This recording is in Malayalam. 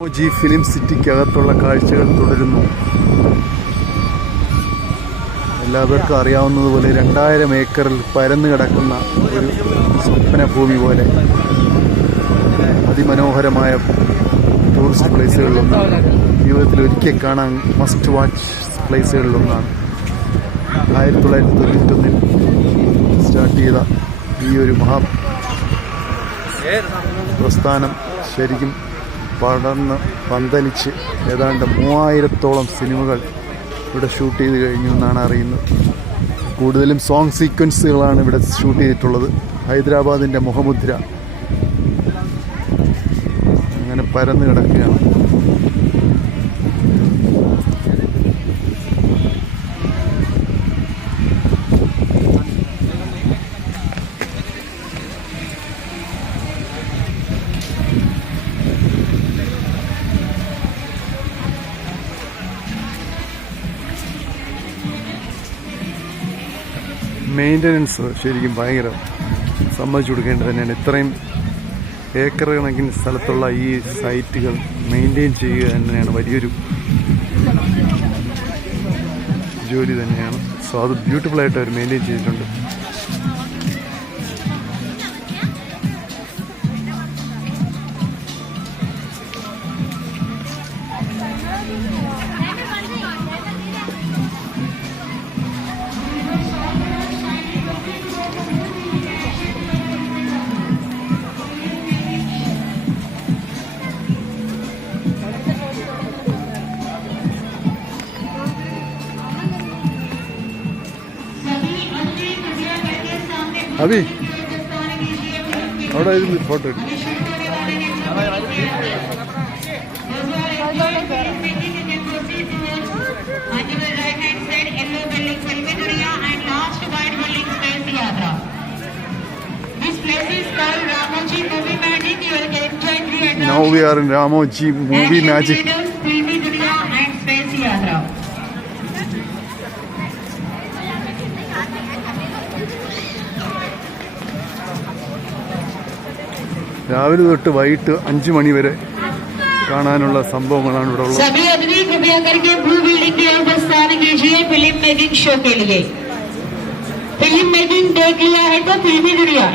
രാമോജി ഫിലിം സിറ്റിക്കകത്തുള്ള കാഴ്ചകൾ തുടരുന്നു. എല്ലാവർക്കും അറിയാവുന്നതുപോലെ 2000 ഏക്കറിൽ പരന്നു കിടക്കുന്ന ഒരു സ്വപ്ന ഭൂമി പോലെ അതിമനോഹരമായ ടൂറിസ്റ്റ് പ്ലേസുകളിലൊന്നാണ്. ജീവിതത്തിൽ ഒരിക്കൽ കാണാൻ മസ്റ്റ് വാച്ച് പ്ലേസുകളിലൊന്നാണ്. 1991 സ്റ്റാർട്ട് ചെയ്ത ഈ ഒരു പ്രസ്ഥാനം ശരിക്കും പടർന്ന് പന്തലിച്ച് ഏതാണ്ട് 3000-ഓളം സിനിമകൾ ഇവിടെ ഷൂട്ട് ചെയ്ത് കഴിഞ്ഞു എന്നാണ് അറിയുന്നത്. കൂടുതലും സോങ് സീക്വൻസുകളാണ് ഇവിടെ ഷൂട്ട് ചെയ്തിട്ടുള്ളത്. ഹൈദരാബാദിൻ്റെ മുഖമുദ്ര അങ്ങനെ പരന്ന് കിടക്കുകയാണ്. മെയിൻ്റനൻസ് ശരിക്കും ഭയങ്കര സമ്മതിച്ചു കൊടുക്കേണ്ടത് തന്നെയാണ്. ഇത്രയും ഏക്കർ കണക്കിന് സ്ഥലത്തുള്ള ഈ സൈറ്റുകൾ മെയിൻറ്റെയിൻ ചെയ്യുക തന്നെയാണ് വലിയൊരു ജോലി തന്നെയാണ്. സോ അത് ബ്യൂട്ടിഫുള്ളായിട്ട് അവർ മെയിൻറ്റെയിൻ ചെയ്തിട്ടുണ്ട്. അഭി അവിടെ ഇരുന്ന് ഫോട്ടോ എടുക്കും. Now we are in Ramoji Movie Magic. രാവിലെ തൊട്ട് വൈകിട്ട് 5 മണി വരെ കാണാനുള്ള സംഭവങ്ങളാണ് ഇവിടെ ഉള്ളത്. फिल्म मेकिंग देख लिया है तो फिल्मी दुनिया